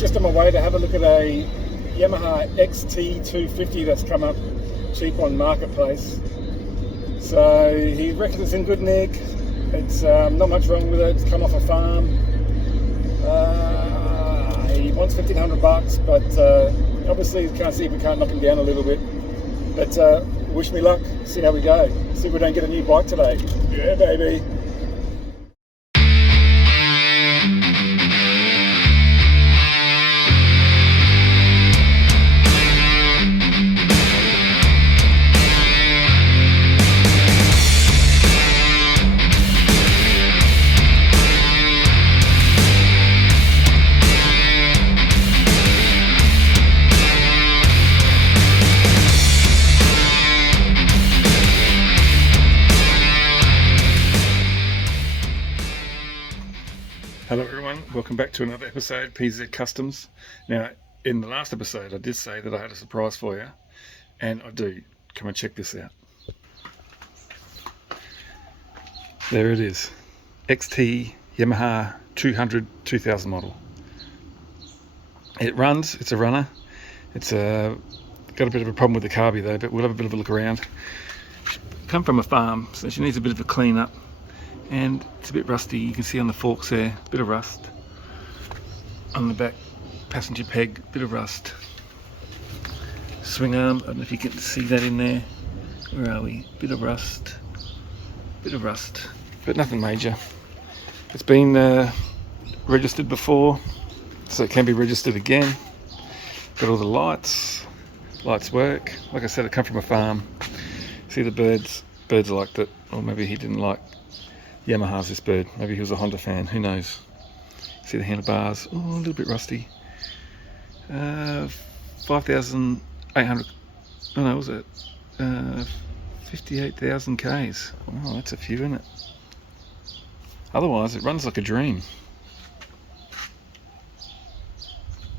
just on my way to have a look at a Yamaha XT225 that's come up cheap on Marketplace. So he reckons it's in good nick. It's not much wrong with it. It's come off a farm. He wants $1,500, but obviously you can't see if we can't knock him down a little bit. But wish me luck. See how we go. See if we don't get a new bike today. Yeah, baby. Hello everyone, welcome back to another episode, PZ Customs. Now, in the last episode I did say that I had a surprise for you, and I do. Come and check this out. There it is, XT Yamaha 200 2000 model. It runs, it's a runner. It's got a bit of a problem with the carby though, but we'll have a bit of a look around. Come from a farm, so she needs a bit of a clean up. And it's a bit rusty. You can see on the forks there, a bit of rust. On the back passenger peg, bit of rust. Swing arm, I don't know if you can see that in there. Where are we? Bit of rust, but nothing major. It's been registered before, so it can be registered again. Got all the lights work. Like I said, it come from a farm. See the birds liked it, or maybe he didn't like Yamaha's this bird. Maybe he was a Honda fan, who knows. See the handlebars, oh, a little bit rusty. 5,800, no, was it? 58,000 Ks. Wow, that's a few, isn't it? Otherwise, it runs like a dream.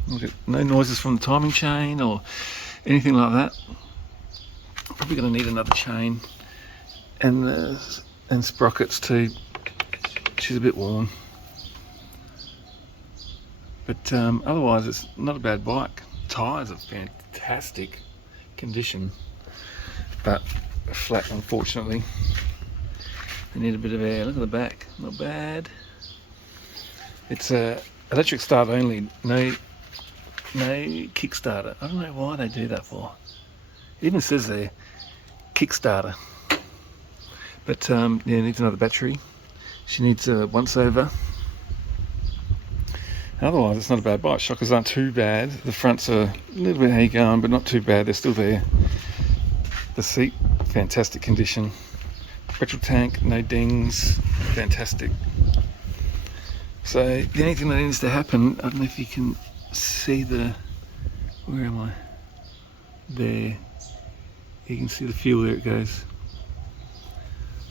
Look at, no noises from the timing chain or anything like that. Probably going to need another chain. And sprockets too. She's a bit worn, but otherwise it's not a bad bike. Tyres are fantastic condition, but flat unfortunately. They need a bit of air. Look at the back, not bad. It's electric start only, no kickstarter. I don't know why they do that for. It even says there Kickstarter. But yeah, needs another battery. She needs a once over. Otherwise, it's not a bad bike. Shockers aren't too bad. The fronts are a little bit how you going, but not too bad. They're still there. The seat, fantastic condition. Petrol tank, no dings, fantastic. So the only thing that needs to happen, I don't know if you can see the, where am I? There. You can see the fuel where it goes.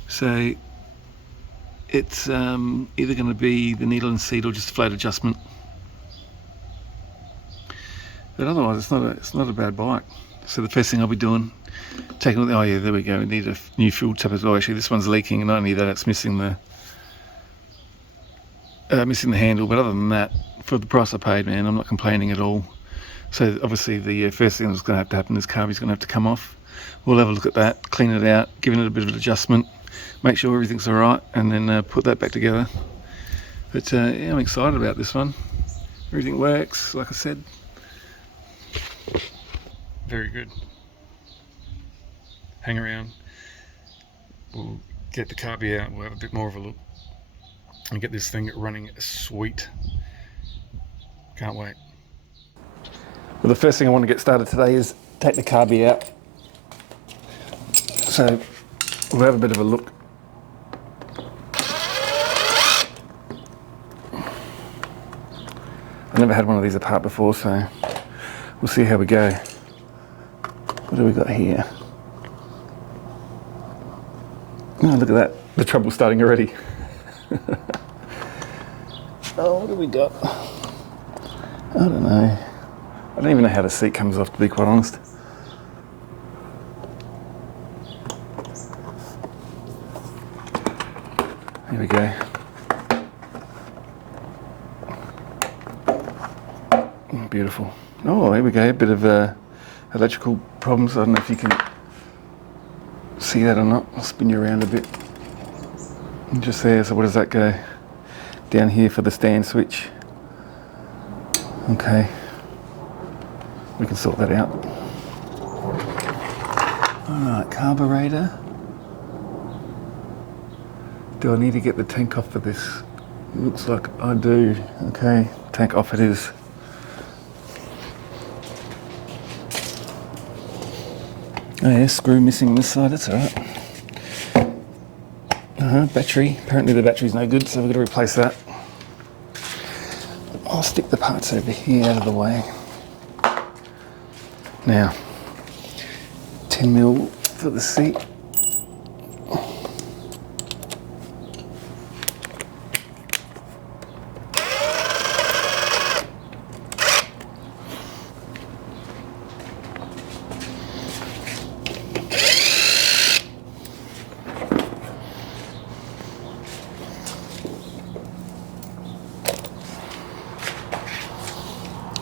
So it's either going to be the needle and seat or just a float adjustment. But otherwise, it's not a bad bike. So the first thing I'll be doing, taking, oh yeah, there we go. We need a new fuel tap as well. Actually, this one's leaking, and not only that, it's missing the handle. But other than that, for the price I paid, man, I'm not complaining at all. So obviously, the first thing that's going to have to happen is carby's going to have to come off. We'll have a look at that, clean it out, give it a bit of an adjustment. Make sure everything's alright, and then put that back together. But yeah, I'm excited about this one. Everything works, like I said. Very good. Hang around. We'll get the carby out, we'll have a bit more of a look, and get this thing running sweet. Can't wait. Well, the first thing I want to get started today is take the carby out. So we'll have a bit of a look. I've never had one of these apart before, so we'll see how we go. What do we got here? Oh, look at that. The trouble's starting already. Oh, what do we got? I don't know. I don't even know how the seat comes off, to be quite honest. Here we go. beautiful. Oh, here we go, a bit of electrical problems. I don't know if you can see that or not. I'll spin you around a bit. And just there, so where does that go? Down here for the stand switch. Okay, we can sort that out. Alright, carburetor. Do I need to get the tank off for this? Looks like I do. Okay, tank off it is. Oh yeah, screw missing this side, that's alright. Battery. Apparently the battery's no good, so we've got to replace that. I'll stick the parts over here out of the way. Now, 10mm for the seat.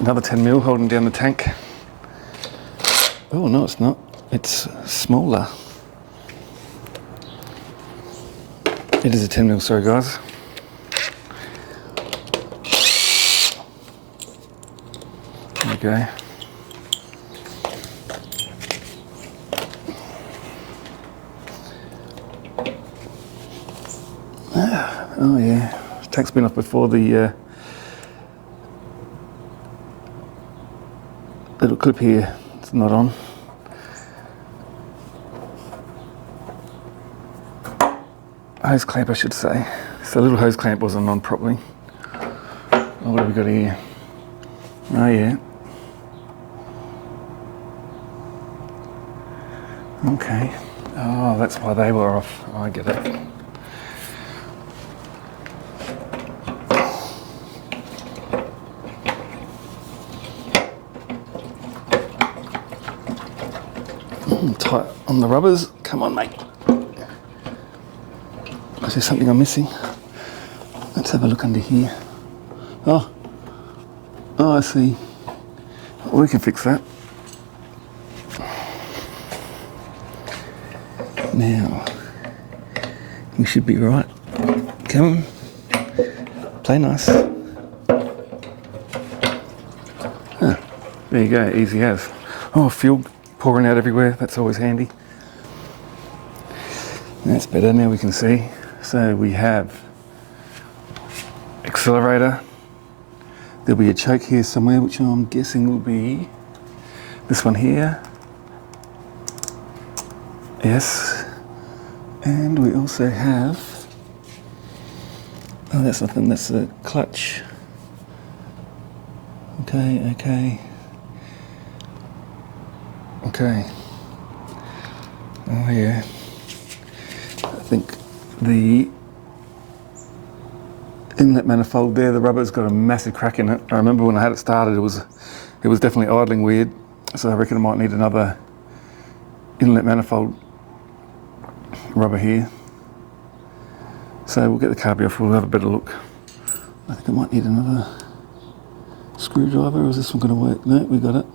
Another 10mm holding down the tank. Oh no, it's not. It's smaller. It is a 10mm, sorry guys. There we go. Oh yeah, tank's been off before. The little clip here, it's not on. Hose clamp, I should say. So the little hose clamp wasn't on properly. Oh, what have we got here? Oh yeah. Okay. Oh, that's why they were off. Oh, I get it. Tight on the rubbers. Come on, mate. Is there something I'm missing? Let's have a look under here. Oh, I see. We can fix that. Now, we should be right. Come on. Play nice. Huh. There you go, easy as. Oh, fuel pouring out everywhere. That's always handy. That's better, now we can see. So we have accelerator. There'll be a choke here somewhere, which I'm guessing will be this one here. Yes. And we also have, oh, that's nothing, that's a clutch. Okay. Oh yeah. I think the inlet manifold there, the rubber's got a massive crack in it. I remember when I had it started, it was definitely idling weird. So I reckon I might need another inlet manifold rubber here. So we'll get the carby off, we'll have a better look. I think I might need another screwdriver, or is this one going to work? No, we got it.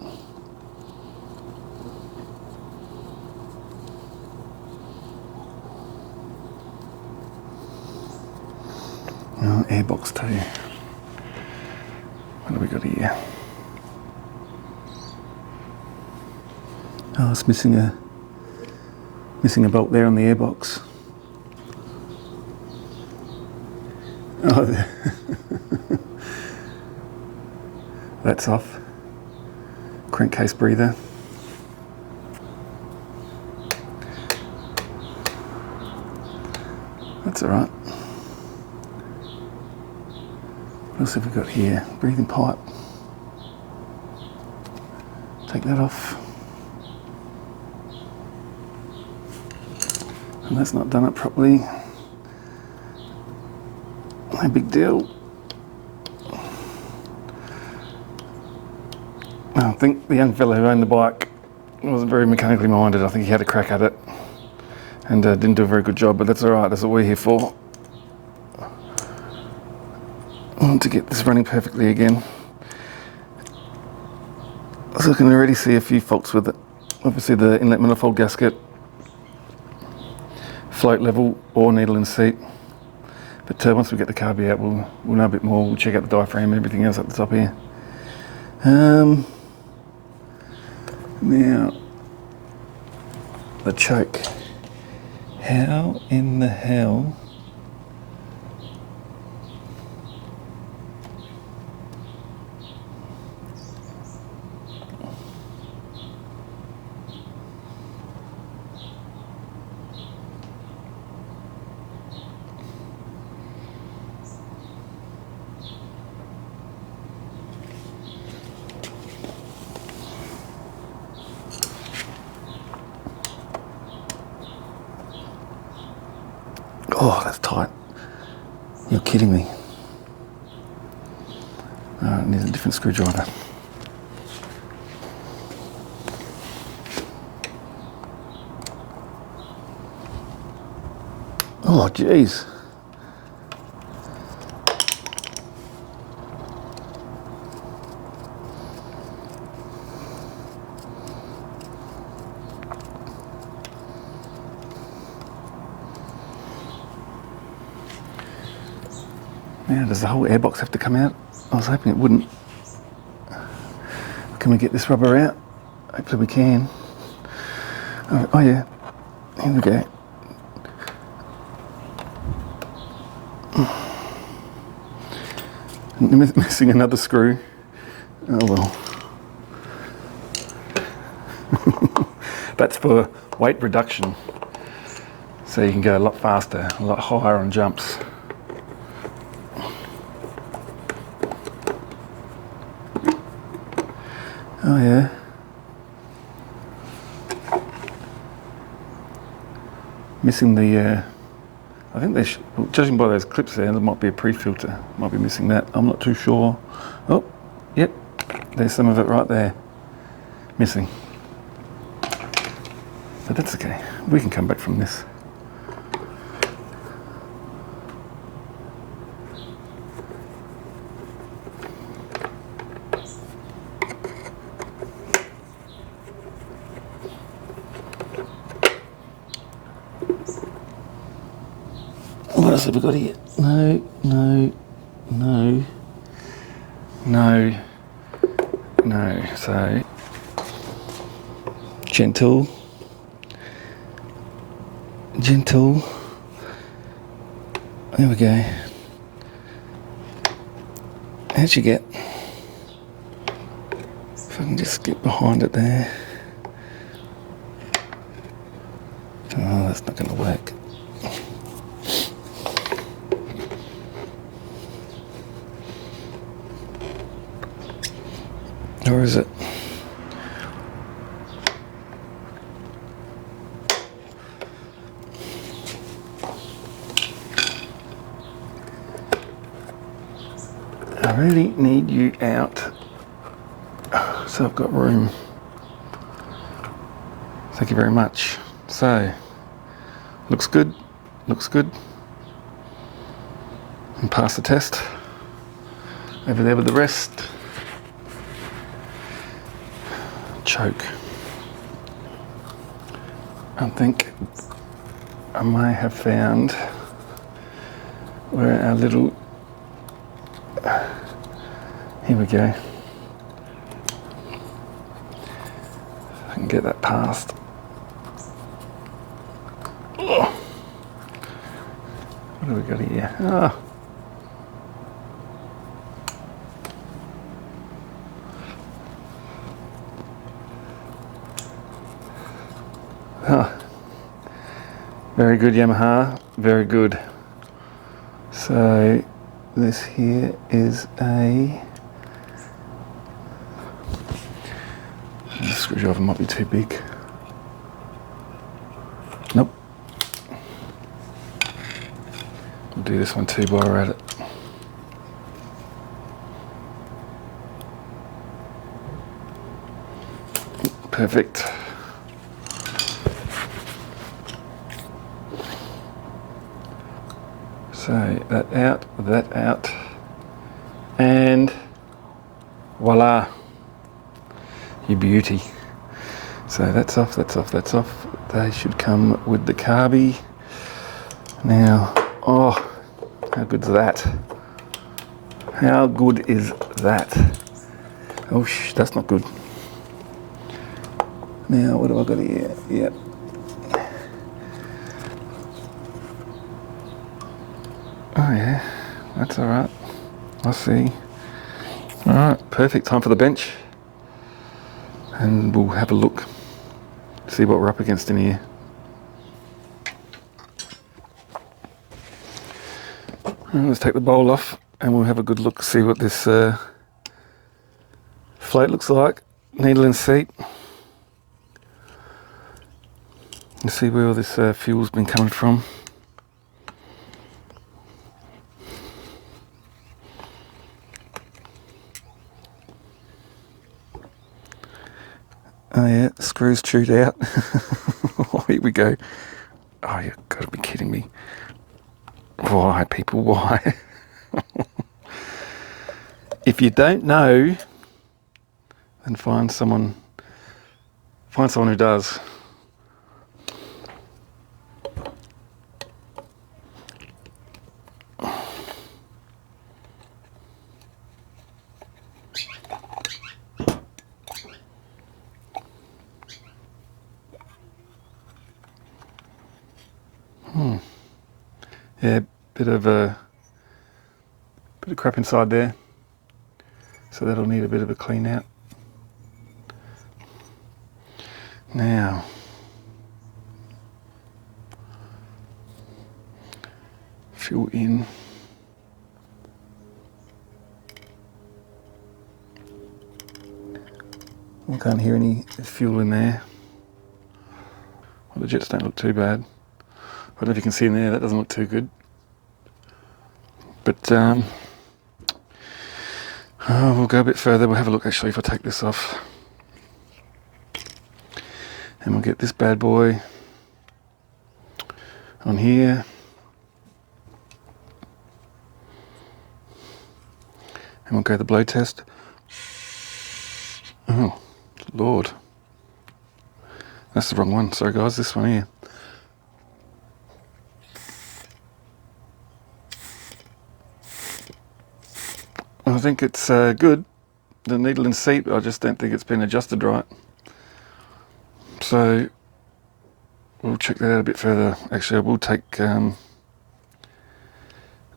Oh, airbox too. What do we got here? Oh, it's missing a bolt there on the airbox. Oh, that's off. Crankcase breather. That's all right. What else have we got here? Breathing pipe. Take that off. And that's not done it properly. No big deal. I think the young fellow who owned the bike wasn't very mechanically minded. I think he had a crack at it and didn't do a very good job, but that's all right. That's what we're here for. To get this running perfectly again. So I can already see a few faults with it. Obviously the inlet manifold gasket, float level or needle in seat. But once we get the carby out, we'll know a bit more. We'll check out the diaphragm, everything else at the top here. Now, the choke. How in the hell? Oh, that's tight. You're kidding me. It needs a different screwdriver. Oh, jeez. Now, does the whole airbox have to come out? I was hoping it wouldn't. Can we get this rubber out? Hopefully we can. Oh yeah, here we go. Missing another screw. Oh well. That's for weight reduction. So you can go a lot faster, a lot higher on jumps. Oh yeah. Missing the, I think they judging by those clips there might be a pre-filter. Might be missing that. I'm not too sure. Oh, yep. There's some of it right there. Missing. But that's okay. We can come back from this. What else have we got here? No. So, gentle. There we go. How'd you get? If I can just get behind it there. Oh, that's not going to work. Or is it? I really need you out so I've got room. Thank you very much. So, looks good. And pass the test. Over there with the rest. Choke. I think I may have found where our little, here we go. I can get that past. Oh. What have we got here? Oh. Oh. Very good, Yamaha, very good. So this here is a, the screwdriver might be too big. Nope. We'll do this one too while we're at it. Perfect. So that out, and voila. You beauty. So that's off, that's off, that's off. They should come with the carby. Now, oh, how good's that? How good is that? Oh, that's not good. Now, what have I got here? Yep. Oh yeah, that's all right. I see. All right, perfect. Time for the bench. And we'll have a look, see what we're up against in here. And let's take the bowl off and we'll have a good look, see what this float looks like. Needle and seat. And see where all this fuel's been coming from. Oh yeah, screws chewed out. Oh, here we go. Oh, you've got to be kidding me. Why, people, why? If you don't know, then find someone who does. Yeah, bit of crap inside there, so that'll need a bit of a clean out. Now, fuel in. I can't hear any fuel in there. Well, the jets don't look too bad. I don't know if you can see in there, that doesn't look too good. But oh, we'll go a bit further. We'll have a look actually if I take this off. And we'll get this bad boy on here. And we'll go the blow test. Oh, Lord. That's the wrong one. Sorry guys, this one here. I think it's good. The needle and seat, I just don't think it's been adjusted right. So we'll check that out a bit further. Actually, I will take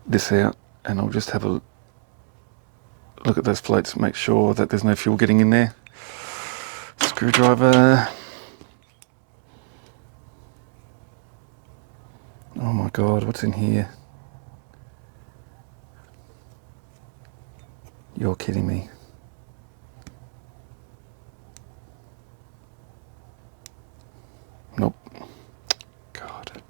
this out and I'll just have a look at those floats, make sure that there's no fuel getting in there. Screwdriver. Oh my God, what's in here? You're kidding me. Nope. God.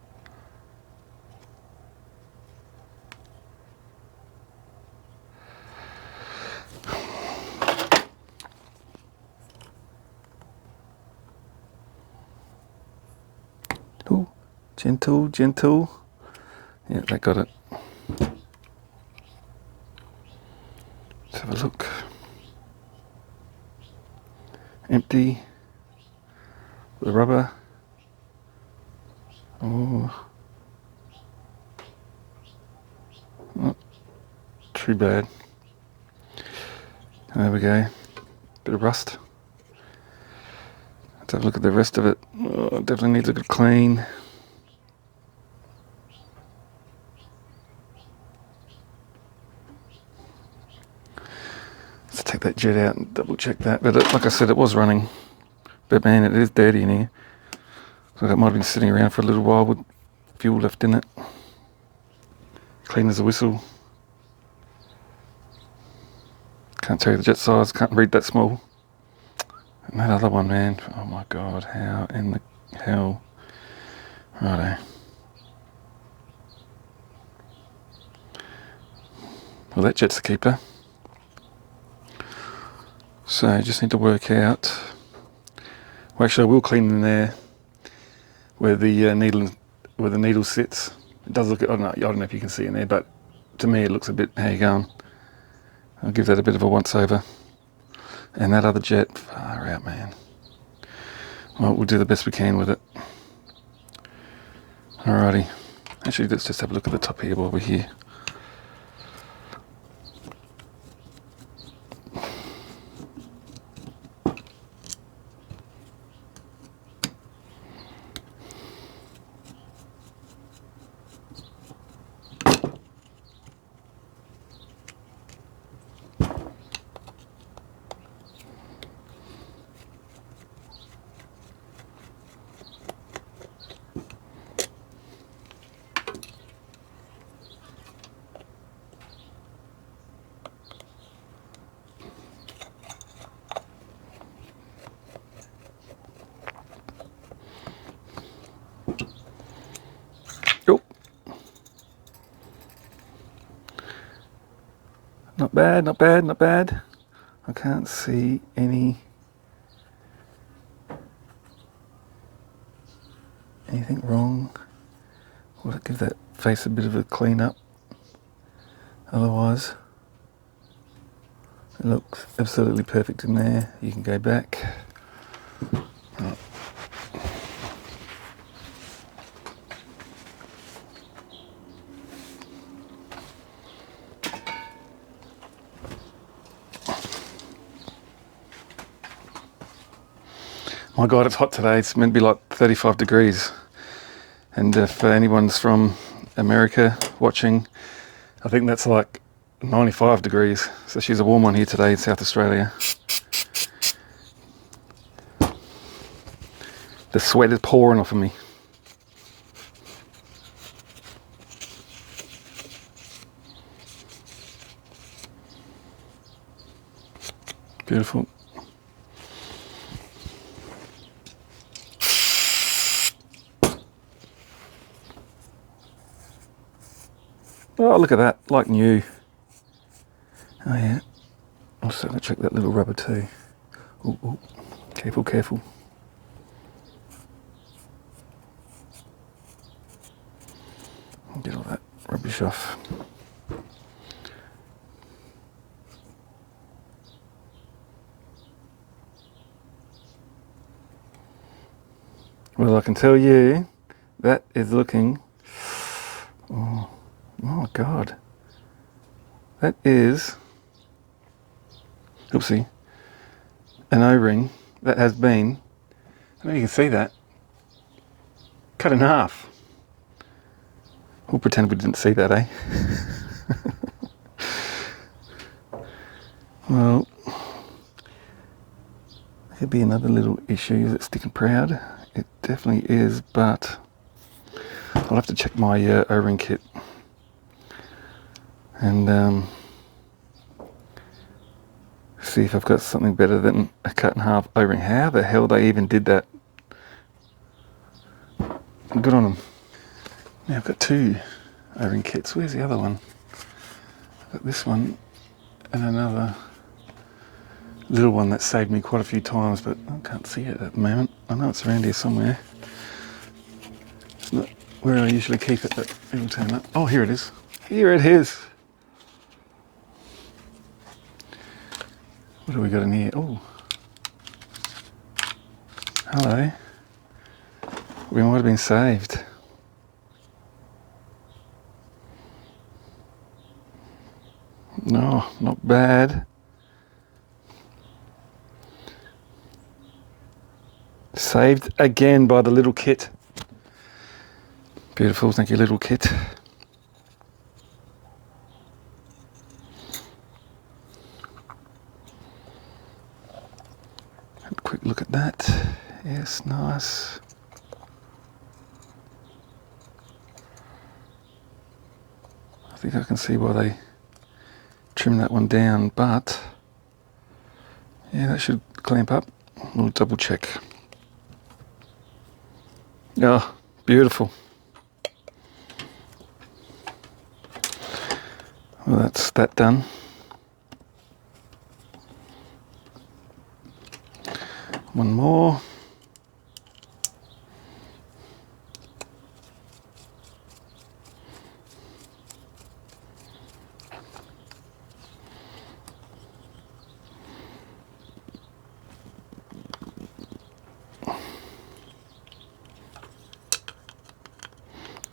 Ooh, gentle, gentle. Yeah, that got it. Let's have a look. Empty. The rubber. Oh. Not too bad. There we go. Bit of rust. Let's have a look at the rest of it. Oh, it definitely needs a good clean. Let's take that jet out and double check that. But like I said, it was running. But man, it is dirty in here. So that might have been sitting around for a little while with fuel left in it. Clean as a whistle. Can't tell you the jet size, can't read that small. And that other one, man, oh my God, how in the hell? Righto. Well, that jet's a keeper. So I just need to work out. Well, actually, I will clean in there where the needle sits. It does look. I don't know if you can see in there, but to me it looks a bit. How you going? I'll give that a bit of a once over. And that other jet, far out, man. Well, we'll do the best we can with it. Alrighty. Actually, let's just have a look at the top here while we're here. Oh, not bad, not bad, not bad. I can't see anything wrong. Will it give that face a bit of a clean up? Otherwise, it looks absolutely perfect in there. You can go back. Oh. My God, it's hot today. It's meant to be like 35 degrees. And if anyone's from America watching, I think that's like 95 degrees. So she's a warm one here today in South Australia. The sweat is pouring off of me. Beautiful. Oh, look at that, like new. Oh yeah. I'll certainly check that little rubber too. Ooh, ooh. Careful, careful. Get all that rubbish off. Well, I can tell you that is looking, oh my God, that is, oopsie, an O-ring that has been, I don't know if you can see that, cut in half. We'll pretend we didn't see that, eh? Well, could be another little issue. Is it sticking proud? It definitely is, but I'll have to check my O-ring kit and see if I've got something better than a cut in half O-ring. How the hell they even did that? Good on them. Now I've got two O-ring kits. Where's the other one? I've got this one and another little one that saved me quite a few times, but I can't see it at the moment. I know it's around here somewhere. It's not where I usually keep it, but it'll turn up. Oh, here it is. Here it is. What have we got in here? Oh, hello. We might have been saved. No, not bad. Saved again by the little kit. Beautiful, thank you, little kit. Have a quick look at that. Yes, nice. I think I can see why they trimmed that one down, but yeah, that should clamp up. We'll double check. Oh, beautiful. Well, that's that done. One more.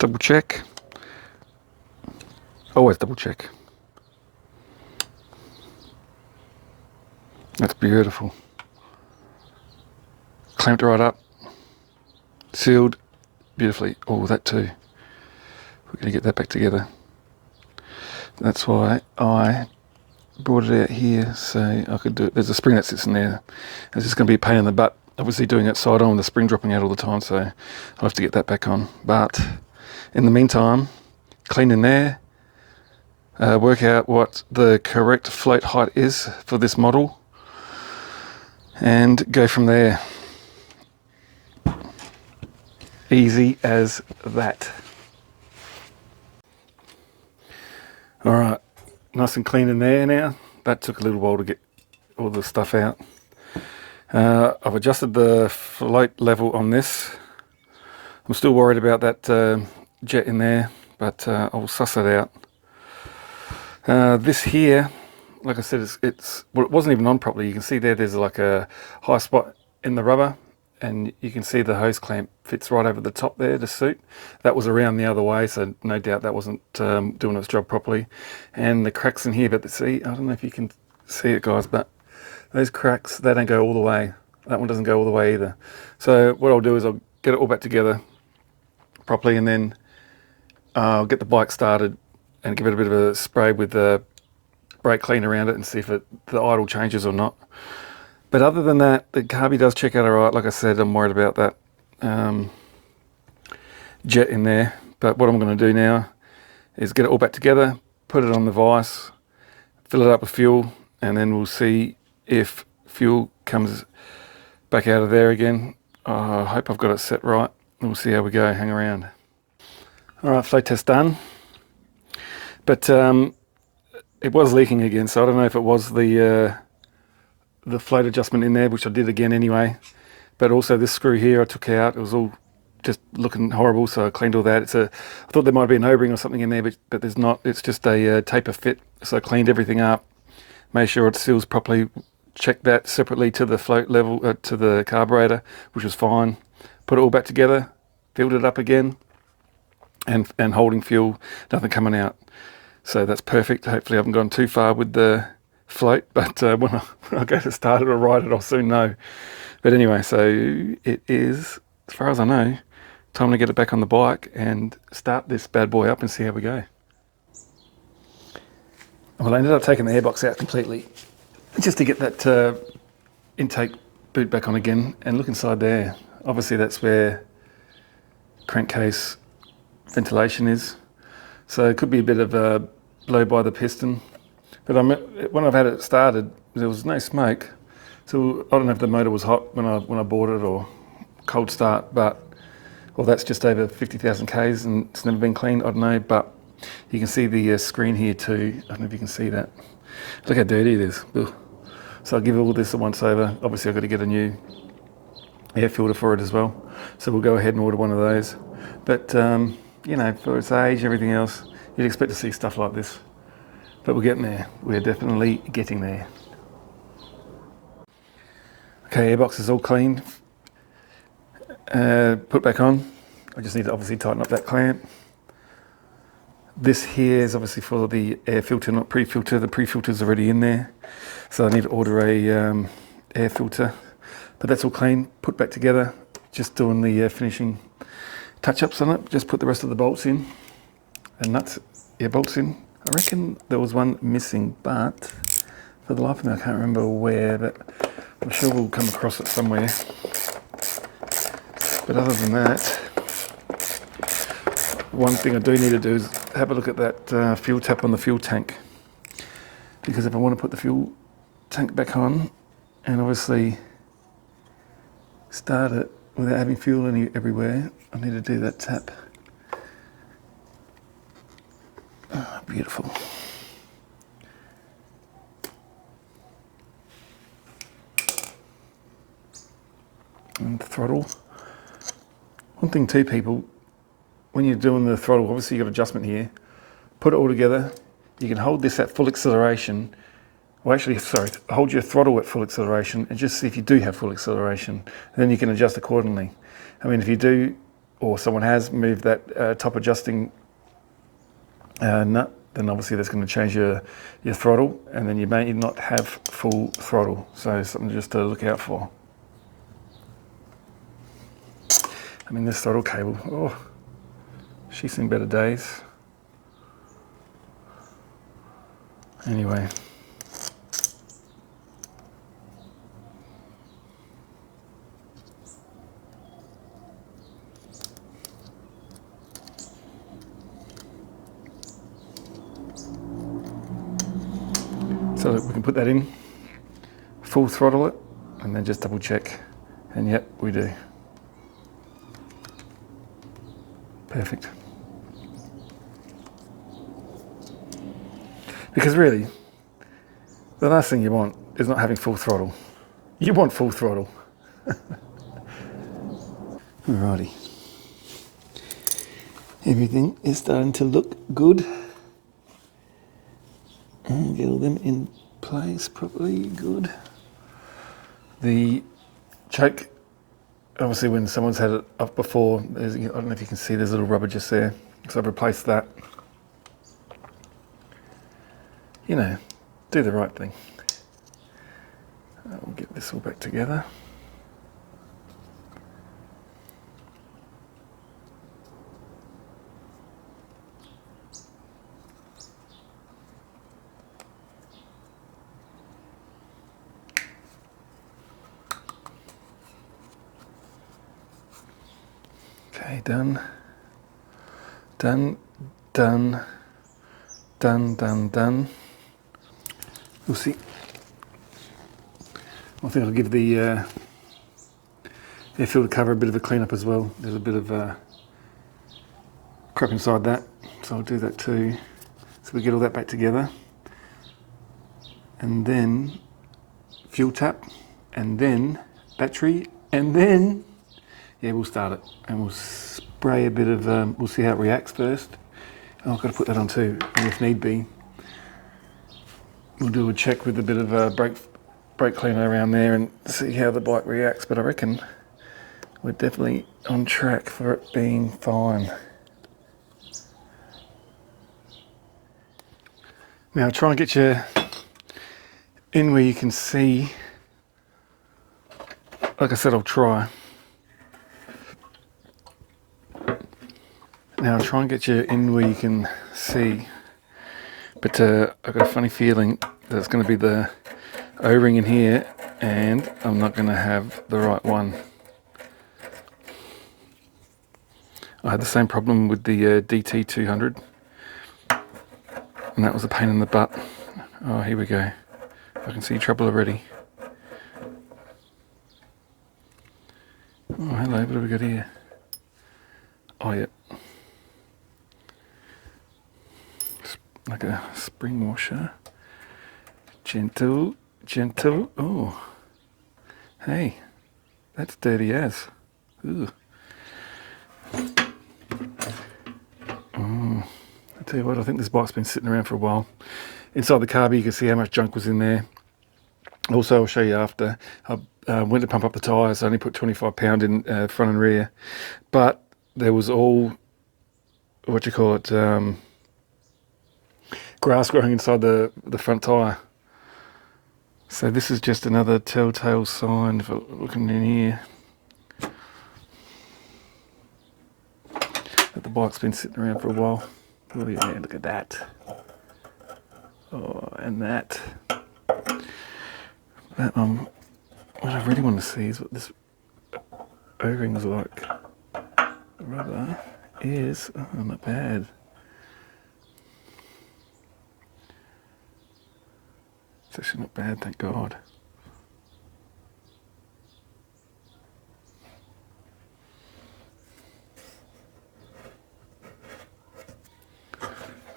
double check. Always double check. That's beautiful. Clamped right up. Sealed beautifully. Oh, that too. We're going to get that back together. That's why I brought it out here so I could do it. There's a spring that sits in there. It's just going to be a pain in the butt. Obviously doing it side on with the spring dropping out all the time, so I'll have to get that back on. But in the meantime, clean in there, work out what the correct float height is for this model, and go from there. Easy as that. All right, nice and clean in there now. That took a little while to get all the stuff out. I've adjusted the float level on this. I'm still worried about that jet in there, but I'll suss it out. This here, like I said, well, it wasn't even on properly. You can see there's like a high spot in the rubber, and you can see the hose clamp fits right over the top there to suit. That was around the other way, so no doubt that wasn't doing its job properly. And the cracks in here, but see, I don't know if you can see it, guys, but those cracks, they don't go all the way. That one doesn't go all the way either. So what I'll do is I'll get it all back together properly, and then I'll get the bike started and give it a bit of a spray with the brake clean around it and see if the idle changes or not. But other than that, the carby does check out all right. Like I said, I'm worried about that jet in there. But what I'm going to do now is get it all back together, put it on the vise, fill it up with fuel, and then we'll see if fuel comes back out of there again. I hope I've got it set right. We'll see how we go. Hang around. All right, flow test done. But it was leaking again, so I don't know if it was the float adjustment in there, which I did again anyway. But also this screw here I took out. It was all just looking horrible, so I cleaned all that. I thought there might be an O-ring or something in there, but there's not. It's just a taper fit. So I cleaned everything up, made sure it seals properly, checked that separately to the float level, to the carburetor, which was fine. Put it all back together, filled it up again, and holding fuel, nothing coming out. So that's perfect. Hopefully I haven't gone too far with the float, but when I go to start it or ride it, I'll soon know. But anyway, so it is, as far as I know, time to get it back on the bike and start this bad boy up and see how we go. Well, I ended up taking the airbox out completely just to get that intake boot back on again, and look inside there. Obviously that's where crankcase ventilation is. So it could be a bit of a blow by the piston. But when I've had it started, there was no smoke. So I don't know if the motor was hot when I bought it or cold start, but, well, that's just over 50,000 Ks and it's never been cleaned, I don't know, but you can see the screen here too. I don't know if you can see that. Look how dirty it is. Ugh. So I'll give all this a once over. Obviously I've got to get a new air filter for it as well. So we'll go ahead and order one of those. But, you know, for its age, everything else, you'd expect to see stuff like this. But we're getting there. We're definitely getting there. Okay, airbox is all cleaned. Put back on. I just need to obviously tighten up that clamp. This here is obviously for the air filter, not pre-filter. The pre-filter's already in there. So I need to order a air filter. But that's all clean, put back together. Just doing the finishing touch-ups on it. Just put the rest of the bolts in. And nuts, bolts in. I reckon there was one missing, but for the life of me I can't remember where, but I'm sure we'll come across it somewhere. But other than that, one thing I do need to do is have a look at that fuel tap on the fuel tank. Because if I want to put the fuel tank back on and obviously start it without having fuel everywhere, I need to do that tap. Oh, beautiful. And the throttle. One thing too, people, when you're doing the throttle, obviously you've got adjustment here. Put it all together. You can hold this at full acceleration. Well, actually, sorry, hold your throttle at full acceleration and just see if you do have full acceleration. And then you can adjust accordingly. I mean, if you do or someone has moved that top adjusting nut, then obviously that's going to change your throttle, and then you may not have full throttle. So something just to look out for. I mean, this throttle cable, oh, she's seen better days. Anyway. So we can put that in, full throttle it, and then just double check. And yep, we do. Perfect. Because really, the last thing you want is not having full throttle. You want full throttle. Alrighty. Everything is starting to look good. And get all them in place properly, good. The choke, obviously when someone's had it up before, I don't know if you can see there's a little rubber just there. So I've replaced that. You know, do the right thing. We'll get this all back together. Okay, done. Done, done, done, done, done. We'll see. I think I'll give the air filter cover a bit of a clean up as well. There's a bit of crap inside that, so I'll do that too. So we get all that back together. And then fuel tap, and then battery, and then, yeah, we'll start it. And we'll spray a bit of, we'll see how it reacts first. Oh, I've got to put that on too, and if need be. We'll do a check with a bit of brake cleaner around there and see how the bike reacts, but I reckon we're definitely on track for it being fine. Now try and get you in where you can see. Like I said, I'll try. Now I'll try and get you in where you can see, but I've got a funny feeling that it's going to be the O-ring in here, and I'm not going to have the right one. I had the same problem with the DT200, and that was a pain in the butt. Oh, here we go. I can see trouble already. Oh, hello, what have we got here? Oh, yeah. Like a spring washer. Gentle, gentle. Oh, hey, that's dirty as. Ooh. Oh, I tell you what, I think this bike's been sitting around for a while. Inside the carby, you can see how much junk was in there. Also, I'll show you after. I went to pump up the tyres. I only put 25 pound in front and rear, but there was all, what you call it, grass growing inside the front tyre. So this is just another telltale sign for looking in here that the bike's been sitting around for a while. Oh yeah, look at that. Oh, and that. But, what I really want to see is what this O-ring is like. The rubber is, oh, not bad. It's actually not bad, thank God.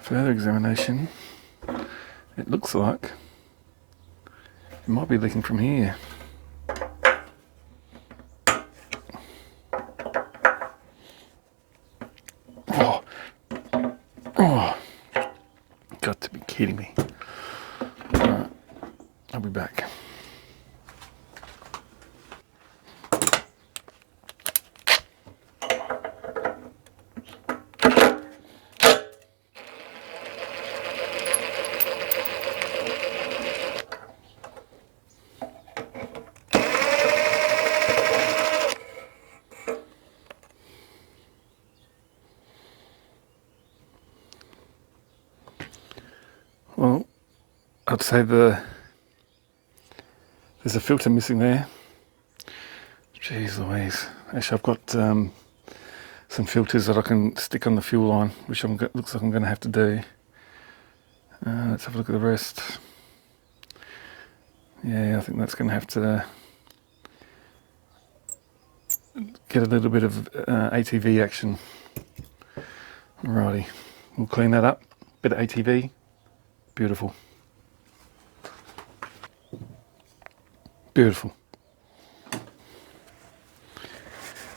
Further examination, it looks like it might be leaking from here. Oh, oh, got to be kidding me. All right, I'll be back. I'd say there's a filter missing there. Jeez Louise. Actually, I've got some filters that I can stick on the fuel line, which looks like I'm going to have to do. Let's have a look at the rest. Yeah, I think that's going to have to get a little bit of ATV action. Alrighty, we'll clean that up. Bit of ATV, beautiful. Beautiful.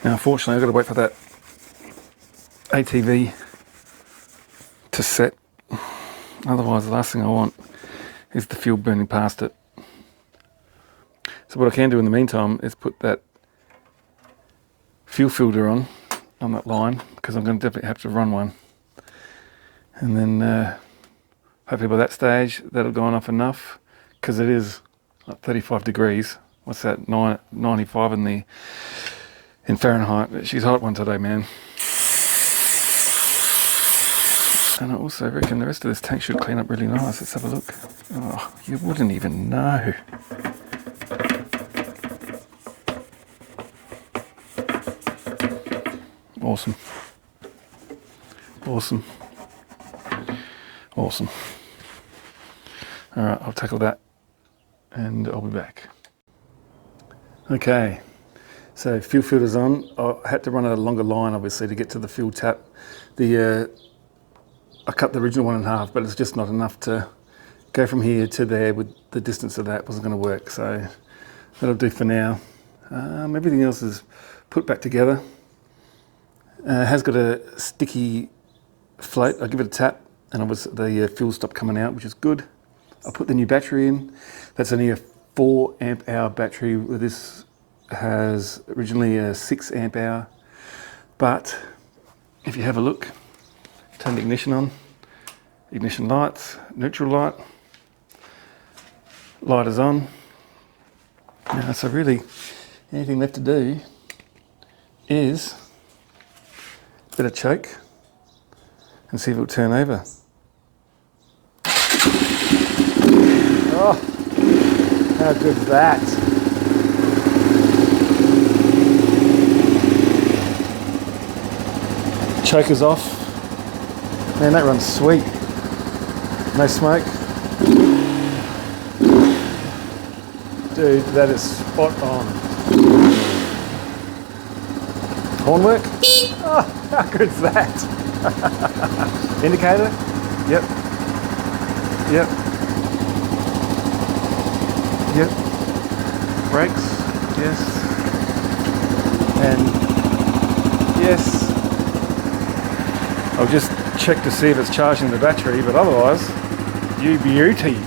Now, unfortunately, I've got to wait for that ATV to set. Otherwise, the last thing I want is the fuel burning past it. So what I can do in the meantime is put that fuel filter on that line, because I'm going to definitely have to run one. And then hopefully by that stage that'll go on off enough, because it is like 35 degrees. What's that, 95 in Fahrenheit. She's a hot one today, man. And I also reckon the rest of this tank should clean up really nice. Let's have a look. Oh, you wouldn't even know. Awesome. Awesome. Awesome. All right, I'll tackle that and I'll be back. Okay, so fuel filter's on. I had to run a longer line, obviously, to get to the fuel tap. I cut the original one in half, but it's just not enough to go from here to there. With the distance of that wasn't going to work, so that'll do for now. Everything else is put back together. It has got a sticky float. I give it a tap, and the fuel stopped coming out, which is good. I put the new battery in. That's only a 4 amp hour battery. This has originally a 6 amp hour, but if you have a look, turn the ignition on, ignition lights, neutral light, light is on. Now, so really, anything left to do is a bit of choke and see if it'll turn over. Oh, how good's that? Choker's off. Man, that runs sweet. No smoke. Dude, that is spot on. Horn work? Oh, how good's that? Indicator? Yep. Yep. Yep. Brakes? Yes. And yes. I'll just check to see if it's charging the battery, but otherwise, you beauty. You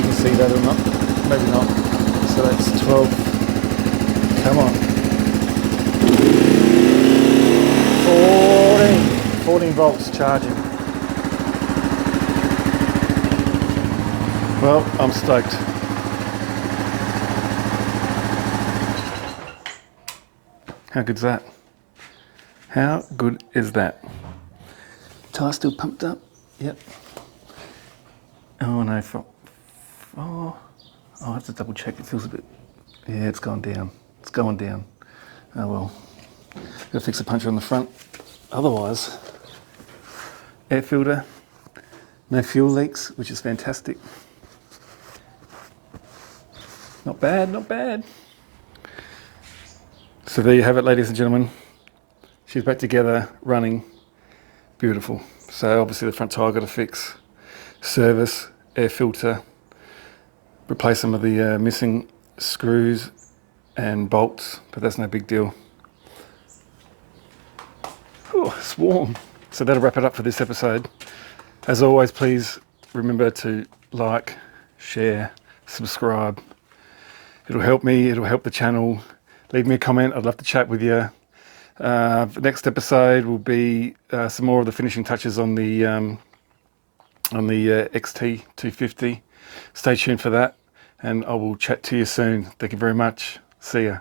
can see that or not, maybe not. So that's 12, come on. 14 volts charging. Well, I'm stoked. How good's that? How good is that? Tyre still pumped up? Yep. Oh no, I'll have to double check. It feels a bit, yeah, it's gone down. It's going down. Oh well. Gotta fix the puncture on the front. Otherwise, air filter, no fuel leaks, which is fantastic. Not bad, not bad. So there you have it, ladies and gentlemen. She's back together, running, beautiful. So obviously the front tyre got to fix, service, air filter, replace some of the missing screws and bolts, but that's no big deal. Oh, it's warm. So that'll wrap it up for this episode. As always, please remember to like, share, subscribe. It'll help me, it'll help the channel. Leave me a comment, I'd love to chat with you. The next episode will be some more of the finishing touches on the XT225. Stay tuned for that, and I will chat to you soon. Thank you very much. See ya.